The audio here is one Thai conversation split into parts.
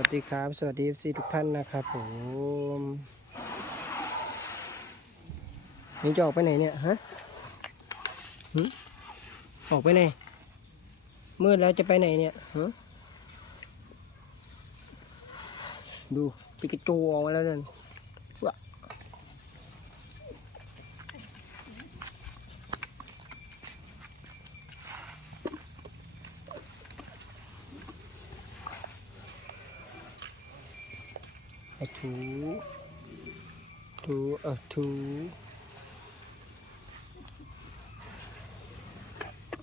วัสดีครับ สวัสดีซีทุกท่านนะครับผมนี่จะออกไปไหนเนี่ยฮะหึออกไปไหน มืดแล้วจะไปไหนเนี่ยฮะดูปิกาจูออกมาแล้วนั่น อาถูถูออถู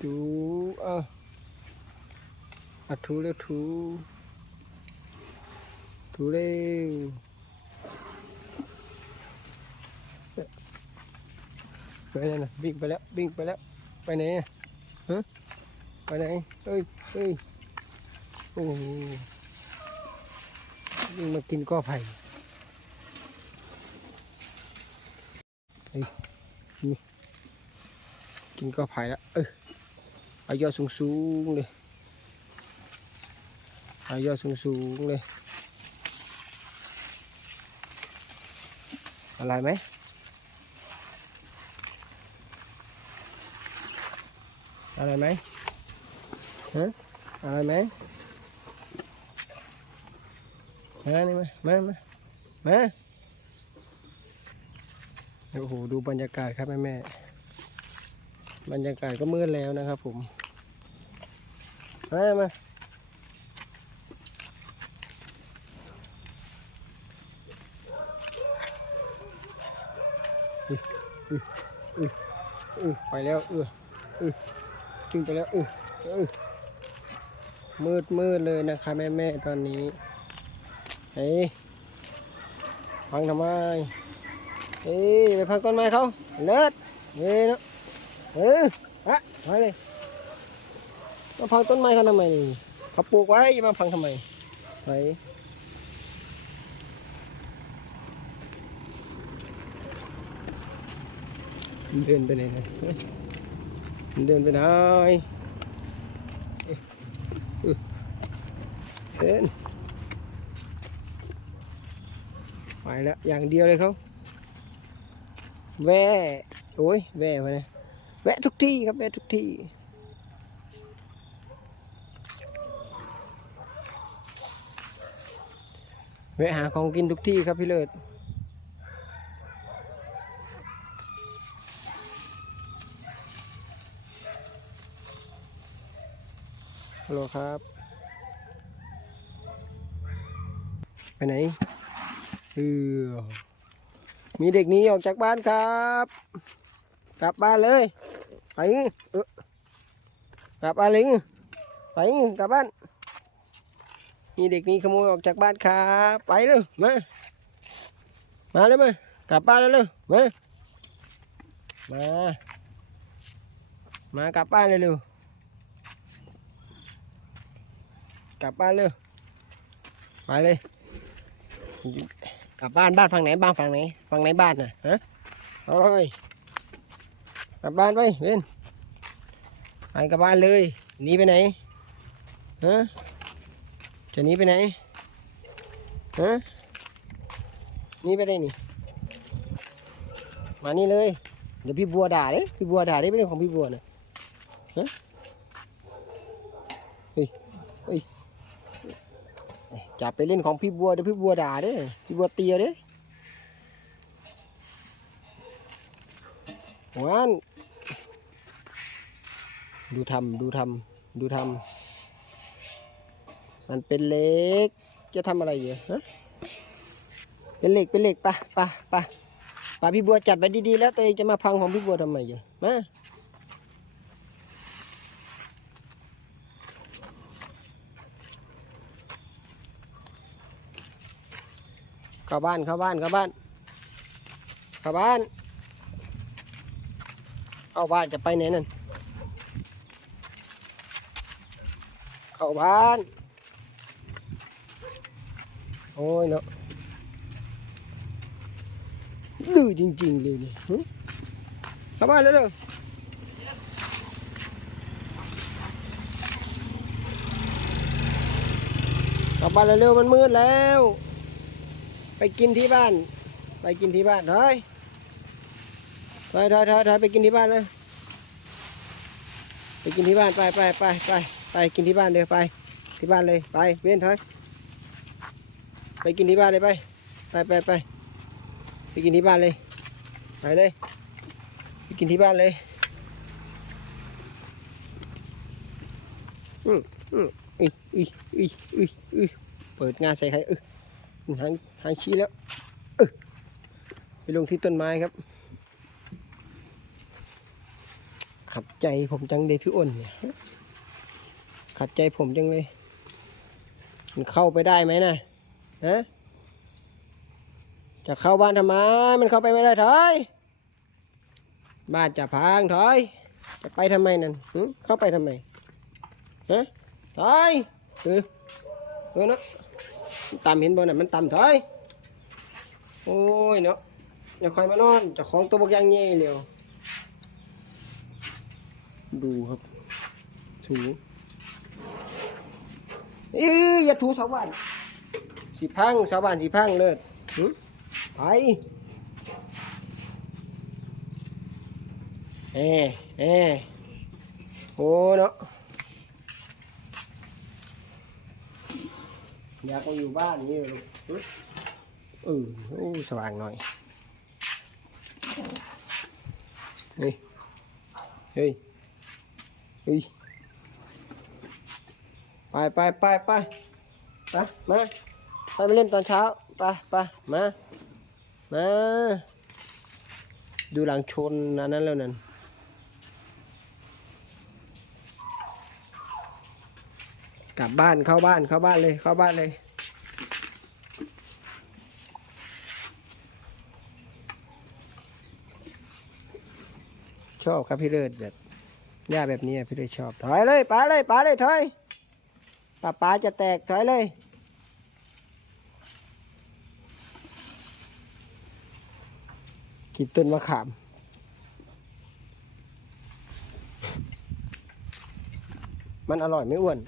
ถูเออเอาถูแล้วถูถูเร็วไปไหนนะวิ่งไปแล้ววิ่งไปแล้วไปไหนฮะไปไหนเอ้ยเอ้ยโอ้โหวิ่ง มากินก้อไผ่นี่กินก้อไผ่แล้วเออเอายอดสูงสูงๆเลยเอายอดสูงสูงๆเลยอะไรไหมอะไรไหมฮะอะไรไหม มานี่มามามามาโอ้โหดูบรรยากาศครับแม่แม่บรรยากาศก็มืดแล้วนะครับผมมามาเออไปแล้วเออเออจึงไปแล้วเออเออมืดมืดเลยนะคะแม่แม่ตอนนี้ เฮ้ยพังทำไมเฮ้ยไปพังต้นไม้เขาเลิศเฮ้ยเนาะเอออะมาเลยมาพังต้นไม้เขาทำไมนี่เขาปลูกไว้มาพังทำไมไปเดินไปไหนเนี่ยเดินไปไหนเอ๊ะเอ๊ะเดิน ไปแล้วอย่างเดียวเลยเขาแวะโอ้ยแวะไปเนี่ยแวะทุกที่ครับแวะทุกที่แวะหาของกินทุกที่ครับพี่เลิศฮัลโหลครับ ไปไหน เออมีเด็กนี้ออกจากบ้านครับ กลับบ้านเลย ไปเออกลับบ้านเลยไปกลับบ้าน มีเด็กนี้ขโมยออกจากบ้านครับ ไปเลยมามาเลยมากลับบ้านแล้วเลยมามา มากลับบ้านเลยเร็วกลับบ้านเร็วไปเลย กลับบ้านบ้านฝั่งไหนบ้านฝั่งไหนฝั่งไหนบ้านน่ะฮะโอ้ยกลับบ้านไปเล่นไปกลับบ้านเลยหนีไปไหนฮะจะหนีไปไหนฮะหนีไปไหนนี่มานี่เลยเดี๋ยวพี่บัวด่าเด้พี่บัวด่าเด้ไม่ใช่ของพี่บัวนะฮะเฮ้ยเฮ้ย จับไปเล่นของพี่บัวเดี๋ยวพี่บัวด่าเด้พี่บัวเตียเด้วานดูทำดูทำดูทำมันเป็นเหล็ก จะทำอะไรอยู่ฮะเป็นเหล็กเป็นเหล็กปะปะปะปะพี่บัวจัดไว้ดีๆแล้วตัวเองจะมาพังของพี่บัวทำไมอยู่มา เข้าบ้านเข้าบ้านเข้าบ้านเข้าบ้านเข้าบ้านจะไปไหนนั่นเข้าบ้านโอ้ยเนาะดื้อจริงๆเลยเนี่หึเข้าบ้านแล้วเร็วเข้าลับบ้านเร็วๆมันมืดแล้ว ไปกินที่บ้าน ไปกินที่บ้านถอยถอยถอยถอยถอยไปกินที่บ้านเลยไปกินที่บ้านไปไปไปไปไปกินที่บ้านเดี๋ยไป ที่บ้านเลยไปเว้นถอยไปกินที่บ้านเลยไปไปไปไปไปกินที่บ้านเลยไปเลยไปกินที่บ้านเลยอืมอืมอีอีอีอีอีเปิดงานใส่ใครเออ หางหางชี้แล้วไปลงที่ต้นไม้ครับ ขัดใจผมจังเลยพี่อ้นเนี่ย ขัดใจผมจังเลย มันเข้าไปได้ไหมนะฮะจะเข้าบ้านทำไม มันเข้าไปไม่ได้ถอย บ้านจะพังถอย จะไปทำไมนั่นเข้าไปทำไมฮะถอยเออเออนะ ต่ำเห็นบ่น่ะมันต่ำถอยโอ้ยเนาะอย่าคอยมานอนเจะของตัวบกยางเงี้ยเร็วดูครับถูเอ้ยอย่าถูชาวบ้านสิพังชาวบ้านสิพังเลิศหึไปเอ้เอ้โอ้เนาะ อยากมาอยู่บ้านนี่ลูกเออโอ้สว่างหน่อย เฮ้ย เฮ้ย เฮ้ย ไปไปไปไปไปมาไปไปเล่นตอนเช้า ไปไปมา มา ดูหลังชนอันนั้นแล้วนั่น กลับบ้านเข้าบ้านเข้าบ้านเลยเข้าบ้านเลยชอบครับพี่เลิศแบบหญ้าแบบนี้พี่เลิศชอบ ถอยเลยไปเลยไปเลยถอยป้าป๋าจะแตกถอยเลยกินต้นมะขามมันอร่อยไหมอ้วน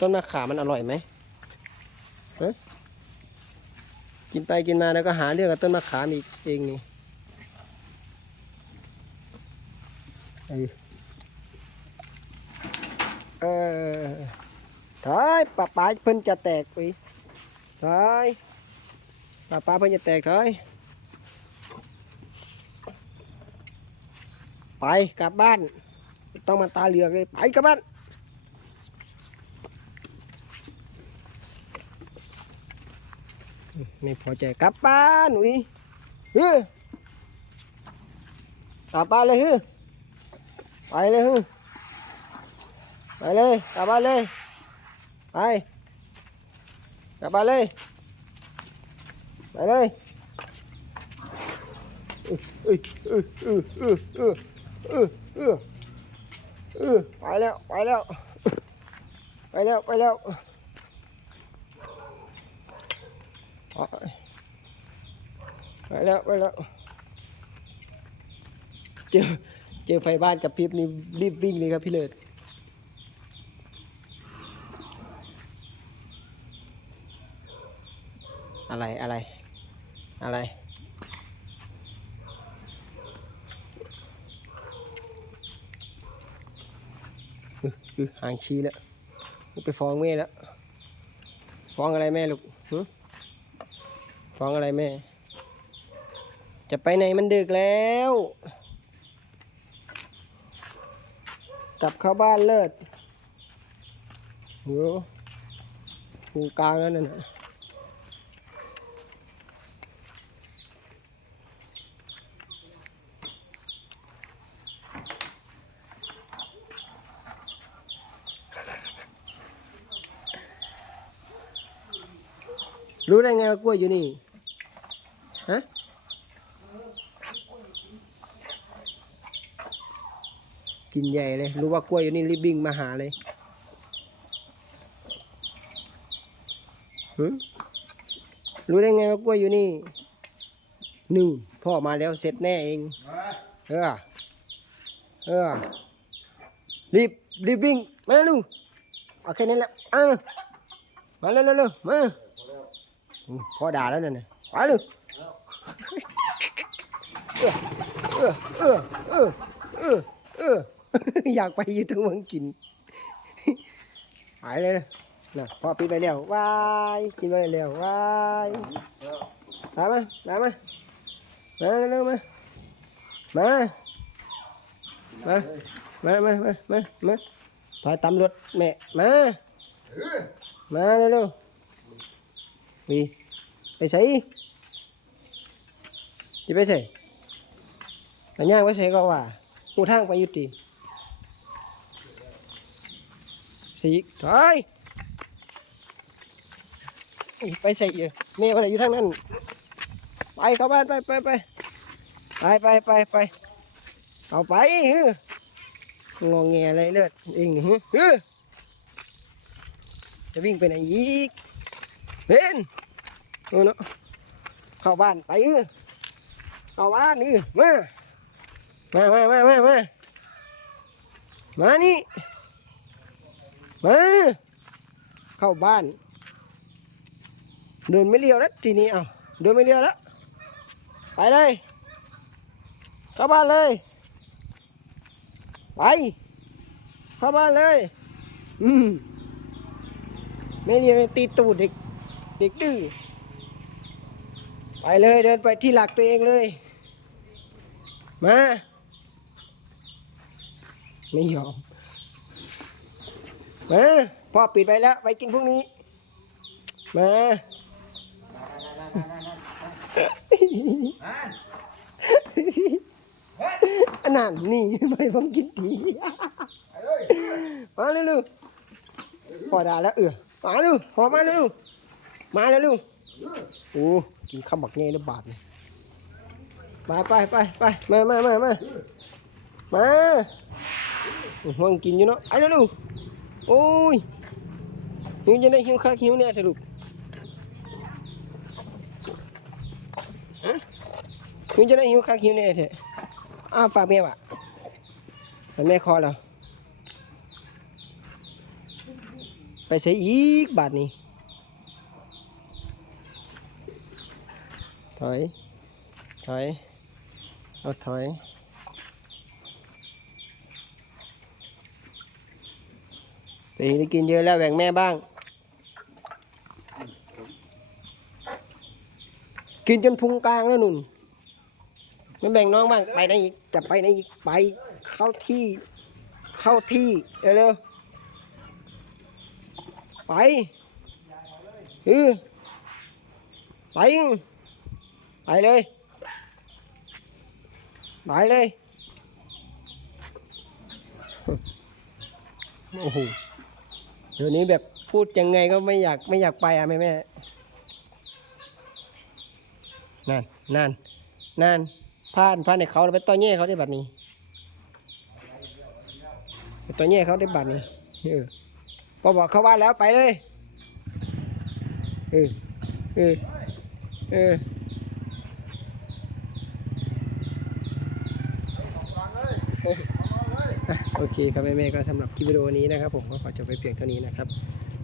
ต้นมะขามมันอร่อยไหมกินไปกินมาแล้วก็หาเรื่องกับต้นมะขามอีกเองนี่เออเออถอยป้าป๋าเพิ่นจะแตกไปถอยป้าป๋าเพิ่นจะแตกถอยไปกลับบ้าน ต้องมาตาเหลือกเลยไปกลับบ้าน ไม่พอใจกลับบ้านอุ้ยฮึกลับบ้านเลยฮึไปเลยฮึไปเลยกลับบ้านเลยไปกลับบ้านเลยไปเลยไปแล้วไปแล้วไปแล้วไปแล้ว ไปแล้วไปแล้ว เจอเจอไฟบ้านกับพริบนี่รีบวิ่งเลยครับพี่เลิศอะไรอะไร อะไรอืออือหางชี้แล้ว ไปฟ้องแม่แล้ว ฟ้องอะไรแม่ลูกหึ ฟ้องอะไรแม่ จะไปไหนมันดึกแล้ว กลับเข้าบ้านเลิศโหหูกลางแล้วนั่นน่ะ รู้ได้ไงว่ากล้วยอยู่นี่ ฮะ กินใหญ่เลย รู้ว่ากล้วยอยู่นี่รีบวิ่งมาหาเลยหืมรู้ได้ไงว่ากล้วยอยู่นี่หนึ่งพ่อมาแล้วเสร็จแน่เอง เออ เออ รีบรีบวิ่ง มาลูกเอาแค่นี้แหละเออมาเร็วเร็วมา พ่อด่าแล้วเนี่ยไปเลยเออเออเออเออเอออยากไปอยืดถึงเมืองกินหายเลยนะน่ะพ่อปิดไปแล้ววายกินไปแล้ววายตามมาตามมามาเร็วมามามามามามามามาถอยตำรวจแม่มามาเร็วๆ วีไปใส่จะไปใส่ไปย่างไปใส่ก็ว่าหูทางไปยุติสีถอยไปใส่เอียแม่อไรอยู่ทางนั้น ไปเข้าบ้านไปไปไปไปไปไปไปเอาไปเฮ้องอแงอะไรเลือดเองนี่เฮ้จะวิ่งไปไหนอีก เบนเออเนาะเข้าบ้านไปเออเข้าบ้านนี่มามามามามามามานี่มาเข้าบ้าน เดินไม่เลี้ยวแล้วทีนี้เอาเดินไม่เลี้ยวแล้วไปเลยเข้าบ้านเลย ไป เข้าบ้านเลย อืมไม่เรียนตีตูดเด็ก เด็กดื้อไปเลยเดินไปที่หลักตัวเองเลย มาไม่ยอมมาพ่อปิดไปแล้ว ไปกินพรุ่งนี้ มาอันนั้นนี่ไม่ผมกินทีมาเร็วๆพอได้แล้วเออมาเร็วพอมาเร็ว มาเร็วโอ้กินข้าวบักเงี้ยบาทนี่ไปไปไปไปมามามามามาห่วงกินอยู่เนาะไอ้เร็วโอ้ยหิวจะได้หิวคักหิวเนี่ยเถอะลูกฮะหิวจะได้หิวคักหิวเนี่ยเถอะอ้าวฝากแม่ว่ะแม่คอแล้วไปใช้อีกบาทนี้ ถอย ถอย เอาถอย ตีได้กินเยอะแล้วแบ่งแม่บ้าง กินจนพุงกลางแล้วนุ่นไม่แบ่งน้องบ้าง ไปไหนอีก จะไปไหนอีก ไป เข้าที่ เข้าที่ เร็วๆ ไปเออไป ไปเลย ไปเลย โอ้โห เดี๋ยวนี้แบบพูดยังไงก็ไม่อยากไม่อยากไปอะแม่แม่ นั่น นั่น นั่นผ่านผ่านในเขาไปต่อแย่เขาได้บัตรนี้ไปต่อแย่เขาได้บัตรนี้ เออก็บอกเขาว่าแล้วไปเลย เออ เออ เออ อะ โอเคครับแม่ๆก็สำหรับคลิปวิดีโอนี้นะครับ ผมก็ขอจบไปเพียงเท่านี้นะครับ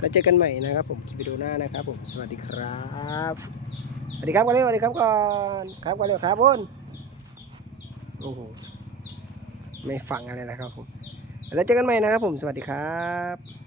แล้วเจอกันใหม่นะครับ ผมคลิปวิดีโอหน้านะครับ ผมสวัสดีครับสวัสดีครับก่อนเลยสวัสดีครับก่อนครับกันเลยครับบนโอ้โหไม่ฟังอะไรนะครับผมแล้วเจอกันใหม่นะครับ ผมสวัสดีครับ